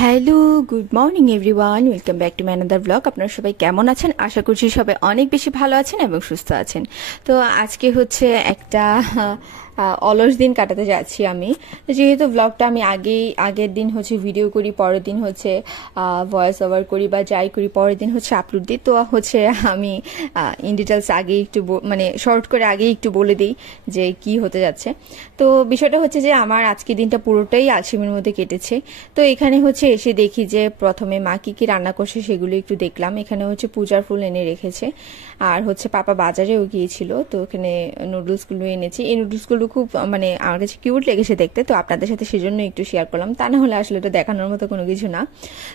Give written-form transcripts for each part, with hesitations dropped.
Hello, good morning everyone, welcome back to my another blog. আপনারা সবাই কেমন আছেন? আশা করছি সবাই অনেক বেশি ভালো আছেন এবং সুস্থ আছেন। তো আজকে হচ্ছে একটা অলস দিন কাটাতে যাচ্ছি আমি। যেহেতু ব্লগটা আমি আগের দিন হচ্ছে ভিডিও করি, পরের দিন হচ্ছে ভয়েস ওভার করি বা যাই করি, পরের দিন হচ্ছে আপলোড দিই। তো হচ্ছে আমি ইন ডিটেলস আগে একটু মানে শর্ট করে আগেই একটু বলে দিই যে কি হতে যাচ্ছে। তো বিষয়টা হচ্ছে যে আমার আজকে দিনটা পুরোটাই আলসেমির মধ্যে কেটেছে। তো এখানে হচ্ছে এসে দেখি যে প্রথমে মা কি কি রান্না করছে সেগুলো একটু দেখলাম। এখানে হচ্ছে পূজার ফুল এনে রেখেছে, আর হচ্ছে পাপা বাজারেও গিয়েছিল, তো ওখানে নুডলসগুলো এনেছি। এই নুডলসগুলো খুব মানে আমার কাছে কিউট লেগেছে দেখতে, তো আপনাদের সাথে সেজন্য একটু শেয়ার করলাম, তা না হলে আসলে এটা দেখানোর মতো কোনো কিছু না।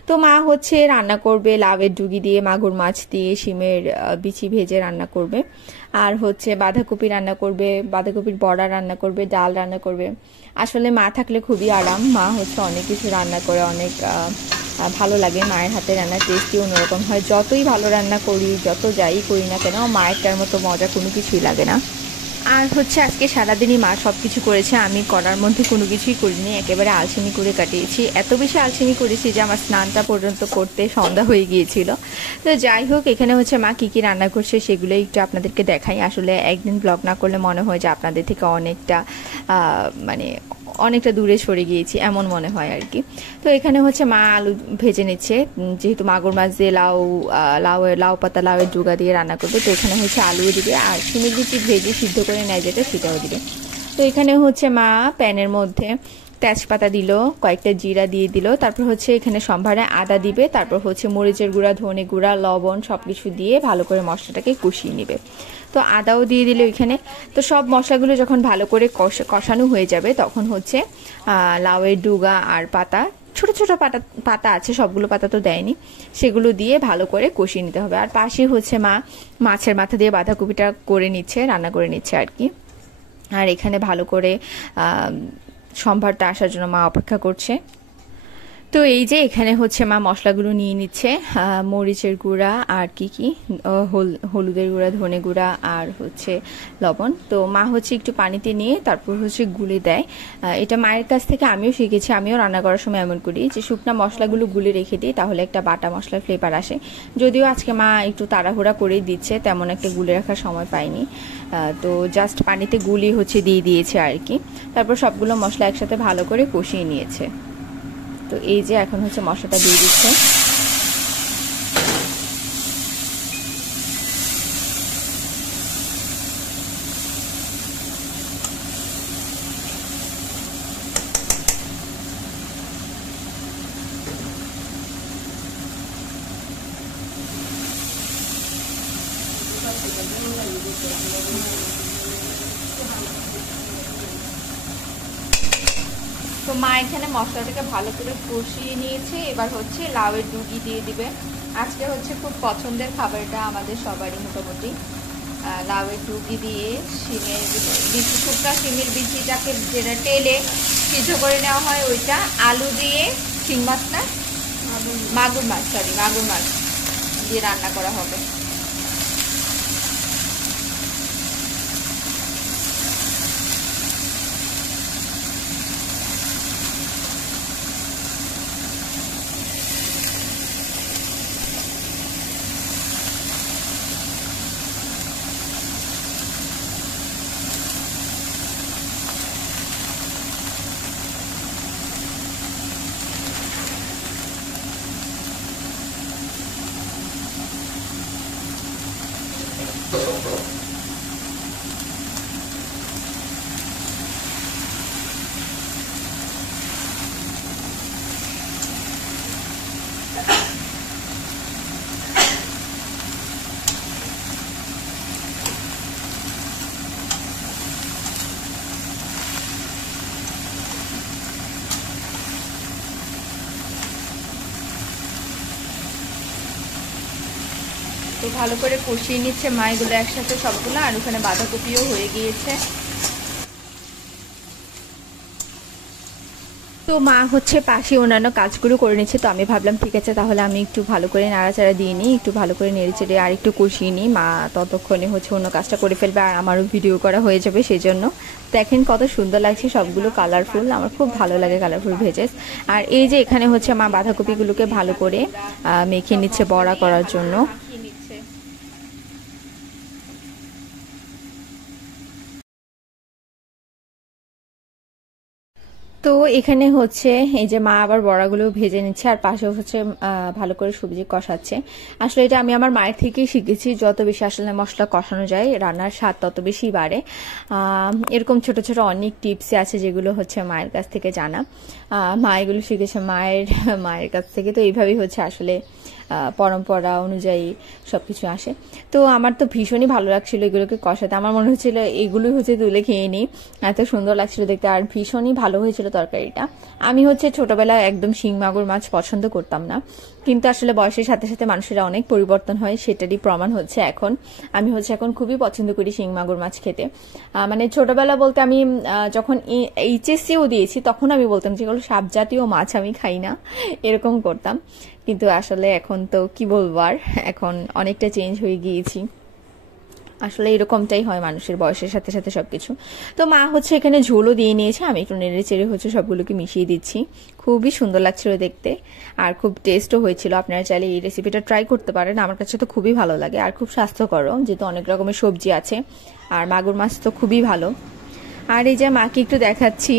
তো মা হচ্ছে রান্না করবে লাউয়ের ডুগি দিয়ে, মাগুর মাছ দিয়ে, শিমের বিচি ভেজে রান্না করবে, আর হচ্ছে বাঁধাকপি রান্না করবে, বাঁধাকপির বড়া রান্না করবে, ডাল রান্না করবে। আসলে মা থাকলে খুবই আরাম। মা হচ্ছে অনেক কিছু রান্না করে, অনেক ভালো লাগে। মায়ের হাতে রান্নার টেস্টই অন্যরকম হয়। যতই ভালো রান্না করি, যত যাই করি না কেন, মায়েরটার মতো মজা কোনো কিছুই লাগে না। আর হচ্ছে আজকে সারাদিনই মা সব কিছু করেছে, আমি করার মধ্যে কোনো কিছুই করিনি, একেবারে আলসেমি করে কাটিয়েছি। এত বেশি আলসেমি করেছি যে আমার স্নানটা পর্যন্ত করতে সন্ধ্যা হয়ে গিয়েছিল। তো যাই হোক, এখানে হচ্ছে মা কী কী রান্না করছে সেগুলো একটু আপনাদেরকে দেখাই। আসলে একদিন ব্লগ না করলে মনে হয় যে আপনাদের থেকে অনেকটা মানে অনেকটা দূরে সরে গিয়েছি এমন মনে হয় আর কি। তো এখানে হচ্ছে মা আলু ভেজে নিচ্ছে, যেহেতু মাগুর মাছ দিয়ে লাউ পাতা লাউয়ের ডুগা দিয়ে রান্না করবে। তো এখানে হচ্ছে আলু দিবে, আর শিমের বিচি ভেজে সিদ্ধ করে নেয় যেটা, সেটাও দিবে। তো এখানে হচ্ছে মা প্যানের মধ্যে তেজপাতা দিল, কয়েকটা জিরা দিয়ে দিল, তারপর হচ্ছে এখানে সম্ভারে আদা দিবে, তারপর হচ্ছে মরিচের গুঁড়া, ধনে গুঁড়া, লবণ সব কিছু দিয়ে ভালো করে মশলাটাকে কষিয়ে নেবে। তো আদাও দিয়ে দিল এখানে। তো সব মশলাগুলো যখন ভালো করে কষানো হয়ে যাবে, তখন হচ্ছে লাউয়ের ডুগা আর পাতা, ছোট ছোট পাতা আছে, সবগুলো পাতা তো দেয়নি, সেগুলো দিয়ে ভালো করে কষিয়ে নিতে হবে। আর পাশে হচ্ছে মা মাছের মাথা দিয়ে বাঁধাকপিটা করে নিচ্ছে, রান্না করে নিচ্ছে আর কি। আর এখানে ভালো করে সম্ভারটা আসার জন্য মা অপেক্ষা করছে। তো এই যে এখানে হচ্ছে মা মশলাগুলো নিয়ে নিচ্ছে, মরিচের গুঁড়া আর কি হলুদের গুঁড়া, ধনে গুঁড়া আর হচ্ছে লবণ। তো মা হচ্ছে একটু পানিতে নিয়ে তারপর হচ্ছে গুলে দেয়। এটা মায়ের কাছ থেকে আমিও শিখেছি। আমিও রান্না করার সময় এমন করি যে শুকনা মশলাগুলো গুলে রেখে দিই, তাহলে একটা বাটা মশলার ফ্লেভার আসে। যদিও আজকে মা একটু তাড়াহুড়া করেই দিচ্ছে, তেমন একটা গুলে রাখার সময় পাইনি। তো জাস্ট পানিতে গুলি হচ্ছে দিয়ে দিয়েছে আর কি। তারপর সবগুলো মশলা একসাথে ভালো করে কষিয়ে নিয়েছে। তো এই যে এখন হচ্ছে মশলাটা দিয়ে দিচ্ছে। তো মা এখানে মশলাটাকে ভালো করে কষিয়ে নিয়েছে। এবার হচ্ছে লাউয়ের ডুগি দিয়ে দিবে। আজকে হচ্ছে খুব পছন্দের খাবারটা আমাদের সবারই মোটামুটি, লাউয়ের ডুগি দিয়ে শিমের বিচি, শুকনা শিমের বিচিটাকে যেটা টেলে সিদ্ধ করে নেওয়া হয় ওইটা, আলু দিয়ে, শিং মাছ না, মাগুর মাছ দিয়ে রান্না করা হবে। তো ভালো করে কষিয়ে নিচ্ছে মা এগুলো একসাথে সবগুলো, আর ওখানে বাঁধাকপিও হয়ে গিয়েছে। তো মা হচ্ছে পাশে অন্যান্য কাজগুলো করে নিচ্ছে, তো আমি ভাবলাম ঠিক আছে তাহলে আমি একটু ভালো করে নাড়াচাড়া দিয়ে নিই, একটু ভালো করে নেড়ে চেড়ে আর একটু কষিয়ে নিই, মা ততক্ষণে হচ্ছে অন্য কাজটা করে ফেলবে আর আমারও ভিডিও করা হয়ে যাবে। সেই জন্য দেখেন কত সুন্দর লাগছে, সবগুলো কালারফুল, আমার খুব ভালো লাগে কালারফুল ভেজেস। আর এই যে এখানে হচ্ছে মা বাঁধাকপিগুলোকে ভালো করে মেখে নিচ্ছে বড়া করার জন্য। তো এখানে হচ্ছে এই যে মা আবার বড়াগুলো ভেজে নিচ্ছে আর পাশে হচ্ছে ভালো করে সবজি কষাচ্ছে। আসলে এটা আমি আমার মায়ের থেকেই শিখেছি, যত বেশি আসলে মশলা কষানো যায় রান্নার স্বাদ তত বেশি বাড়ে। এরকম ছোট ছোট অনেক টিপস আছে যেগুলো হচ্ছে মায়ের কাছ থেকে জানা, মা এগুলো শিখেছে মায়ের মায়ের কাছ থেকে। তো এইভাবেই হচ্ছে আসলে পরম্পরা অনুযায়ী সবকিছু আসে। তো আমার তো ভীষণই ভালো লাগছিল এগুলোকে কষাতে, আমার মনে হচ্ছিল এগুলোই হচ্ছে তুলে খেয়ে নিই, এত সুন্দর লাগছিল দেখতে আর ভীষণই ভালো হয়েছিল তরকারিটা। আমি হচ্ছে ছোটবেলায় একদম শিং মাগুর মাছ পছন্দ করতাম না, কিন্তু আসলে বয়সের সাথে সাথে মানুষের অনেক পরিবর্তন হয়, সেটারই প্রমাণ হচ্ছে এখন। আমি হচ্ছে এখন খুবই পছন্দ করি শিং মাগুর মাছ খেতে। মানে ছোটবেলা বলতে আমি যখন এইচএসসিও দিয়েছি তখন আমি বলতাম যেগুলো সাপ জাতীয় মাছ আমি খাই না, এরকম করতাম। কিন্তু আসলে এখন তো কি বলবো আর, এখন অনেকটা চেঞ্জ হয়ে গিয়েছি। আসলে এরকমটাই হয় মানুষের বয়সের সাথে সাথে সবকিছু। তো মা হচ্ছে এখানে ঝোলও দিয়ে নিয়েছে, আমি একটু নেড়ে চেড়ে হচ্ছে সবগুলোকে মিশিয়ে দিচ্ছি। খুবই সুন্দর লাগছিল দেখতে আর খুব টেস্টও হয়েছিল। আপনারা চাইলে এই রেসিপিটা ট্রাই করতে পারেন, আমার কাছে তো খুবই ভালো লাগে আর খুব স্বাস্থ্যকর, যেহেতু অনেক রকমের সবজি আছে আর মাগুর মাছ তো খুবই ভালো। আর এই যে মাকে একটু দেখাচ্ছি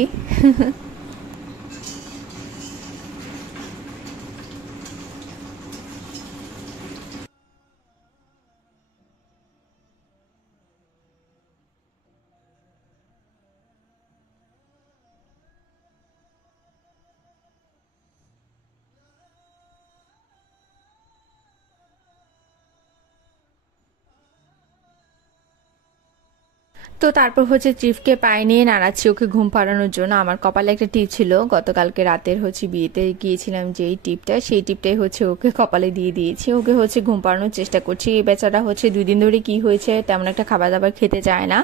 তো তারপর হচ্ছে চিফকে পায়ে নিয়ে নাড়াচ্ছি ওকে ঘুম পাড়ানোর জন্য। আমার কপালে একটা টিপ ছিল, গতকালকে রাতের হচ্ছে বিয়েতে গিয়েছিলাম যেই টিপটা, সেই টিপটাই হচ্ছে ওকে কপালে দিয়ে দিয়েছি। ওকে হচ্ছে ঘুম পাড়ানোর চেষ্টা করছি। এই বেচারা হচ্ছে 2 দিন ধরে কি হয়েছে তেমন একটা খাবার দাবার খেতে চায় না,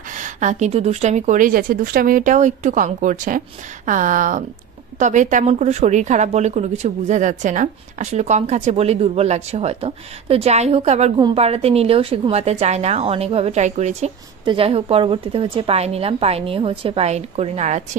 কিন্তু দুষ্টামি করেই যাচ্ছে, দুষ্টামিটাও একটু কম করছে। তবে তেমন কোনো শরীর খারাপ বলে কোনো কিছু বোঝা যাচ্ছে না, আসলে কম খাচ্ছে বলে দুর্বল লাগছে হয়তো। তো যাই হোক, আবার ঘুম পাড়াতে নিলেও সে ঘুমাতে চায় না, অনেকভাবে ট্রাই করেছি। তো যাই হোক, পরবর্তীতে হচ্ছে পায়ে নিলাম, পায়ে নিয়ে হচ্ছে পায়ে করে নাড়াচ্ছি।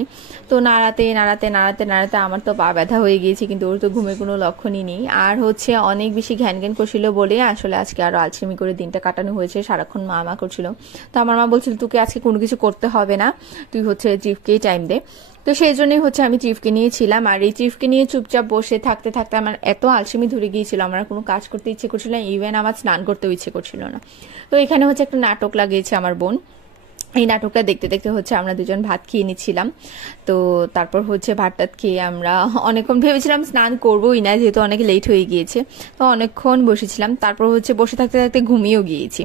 তো নাড়াতে নাড়াতে নাড়াতে নাড়াতে আমার তো পা ব্যথা হয়ে গিয়েছে, কিন্তু ওর তো ঘুমের কোনো লক্ষণই নেই। আর হচ্ছে অনেক বেশি ঘ্যান ঘ্যান করছিল বলে আসলে আজকে আরো আলসেমি করে দিনটা কাটানো হয়েছে, সারাক্ষণ মা মা করছিল। তো আমার মা বলছিল তোকে আজকে কোনো কিছু করতে হবে না, তুই হচ্ছে চিফকেই টাইম দে। তো সেই জন্যই হচ্ছে আমি চিফকে নিয়েছিলাম, আর এই চিফকে নিয়ে চুপচাপ বসে থাকতে থাকতে আমার এত আলসেমি ধরে গিয়েছিল, আমার কোনো কাজ করতে ইচ্ছে করছিল না, ইভেন আমার স্নান করতেও ইচ্ছে করছিল না। তো এখানে হচ্ছে একটা নাটক লাগিয়েছে আমার বোন, এই নাটকটা দেখতে দেখতে হচ্ছে আমরা দুজন ভাত খেয়ে নিচ্ছিলাম। তো তারপর হচ্ছে ভাত টাত খেয়ে আমরা অনেকক্ষণ ভেবেছিলাম স্নান করবোই না, যেহেতু অনেক লেট হয়ে গিয়েছে, তো অনেকক্ষণ বসেছিলাম। তারপর হচ্ছে বসে থাকতে থাকতে ঘুমিয়েও গিয়েছি।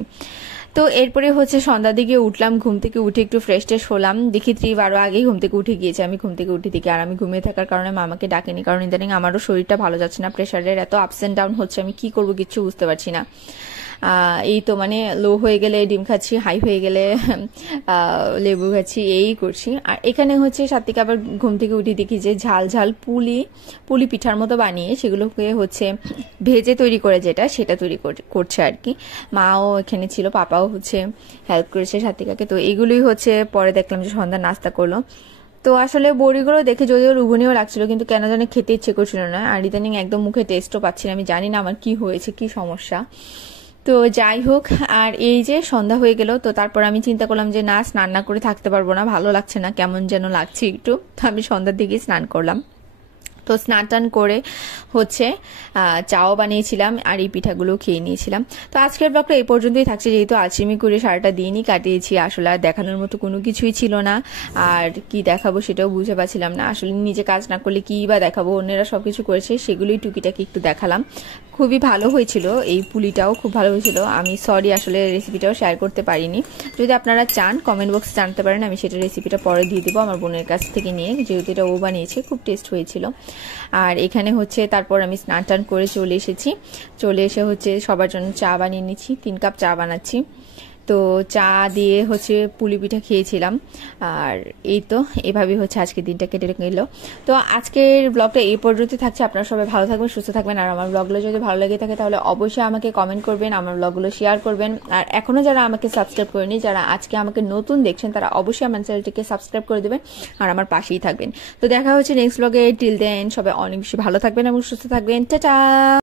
তো এরপরে হচ্ছে সন্ধ্যার দিকে উঠলাম, ঘুম থেকে উঠে একটু ফ্রেশ ট্রেশ হলাম, দেখি ত্রিব আরো আগেই ঘুম থেকে উঠে গিয়েছে। আমি ঘুম থেকে উঠে দেখি আর আমি ঘুমিয়ে থাকার কারণে মামাকে ডাকেনি, কারণ ইদানিং আমারও শরীরটা ভালো যাচ্ছে না, প্রেশারের এত আপস এন্ড ডাউন হচ্ছে, আমি কি করবো কিচ্ছু বুঝতে পারছি না। এই তো মানে লো হয়ে গেলে ডিম খাচ্ছি, হাই হয়ে গেলে লেবু খাচ্ছি, এই করছি। আর এখানে হচ্ছে সাত্বিক আবার ঘুম থেকে উঠে দেখি যে ঝাল ঝাল পুলি পিঠার মতো বানিয়ে সেগুলোকে হচ্ছে ভেজে তৈরি করে যেটা, সেটা তৈরি করছে আর কি। মাও এখানে ছিল, পাপাও হচ্ছে হেল্প করেছে সাত্বিকাকে। তো এগুলোই হচ্ছে পরে দেখলাম যে সন্ধ্যা নাস্তা করলো। তো আসলে বড়িগুলো দেখে যদিও লুভনীয় লাগছিল, কিন্তু কেন জানি খেতে ইচ্ছে করছিল না, আর ইদানিং একদম মুখে টেস্টও পাচ্ছি না, আমি জানি না আমার কি হয়েছে, কি সমস্যা। তো যাই হোক, আর এই যে সন্ধ্যা হয়ে গেল, তো তারপর আমি চিন্তা করলাম যে না, স্নান না করে থাকতে পারবো না, ভালো লাগছে না, কেমন যেন লাগছে একটু। তো আমি সন্ধ্যার দিকে স্নান করলাম। তো স্নান টান করে হচ্ছে চাও বানিয়েছিলাম আর এই পিঠাগুলো খেয়ে নিয়েছিলাম। তো আজকের ব্লগটা এই পর্যন্তই থাকছে, যেহেতু আলসেমি করে সারাটা দিনই কাটিয়েছি, আসলে আর দেখানোর মতো কোনো কিছুই ছিল না, আর কি দেখাবো সেটাও বুঝে পাচ্ছিলাম না। আসলে নিজে কাজ না করলে কি বা দেখাবো, অন্যেরা সবকিছু করেছে সেগুলোই টুকিটাকি একটু দেখালাম। খুবই ভালো হয়েছিল, এই পুলিটাও খুব ভালো হয়েছিল। আমি সরি আসলে রেসিপিটাও শেয়ার করতে পারিনি, যদি আপনারা চান কমেন্ট বক্সে জানতে পারেন, আমি সেটা রেসিপিটা পরে দিয়ে দেবো আমার বোনের কাছ থেকে নিয়ে, যেহেতু এটা ও বানিয়েছে, খুব টেস্ট হয়েছিল। আর এখানে হচ্ছে তারপর আমি স্নান টান করে চলে এসেছি, চলে এসে হচ্ছে সবার জন্য চা বানিয়ে নিচ্ছি, 3 কাপ চা বানাচ্ছি। তো চা দিয়ে হচ্ছে পুলি পিঠা খেয়েছিলাম। আর এই তো এভাবেই হচ্ছে আজকের দিনটা কেটে গেল। তো আজকের ব্লগটা এই পর্যন্ত থাকছে। আপনারা সবাই ভালো থাকবেন, সুস্থ থাকবেন। আর আমার ব্লগগুলো যদি ভালো লেগে থাকে তাহলে অবশ্যই আমাকে কমেন্ট করবেন, আমার ব্লগগুলো শেয়ার করবেন। আর এখনো যারা আমাকে সাবস্ক্রাইব করেনি, যারা আজকে আমাকে নতুন দেখছেন, তারা অবশ্যই আমার চ্যানেলটিকে সাবস্ক্রাইব করে দেবেন আর আমার পাশেই থাকবেন। তো দেখা হচ্ছে নেক্সট ব্লগে। টিল দেন সবাই অনেক বেশি ভালো থাকবেন এবং সুস্থ থাকবেন। টাটা।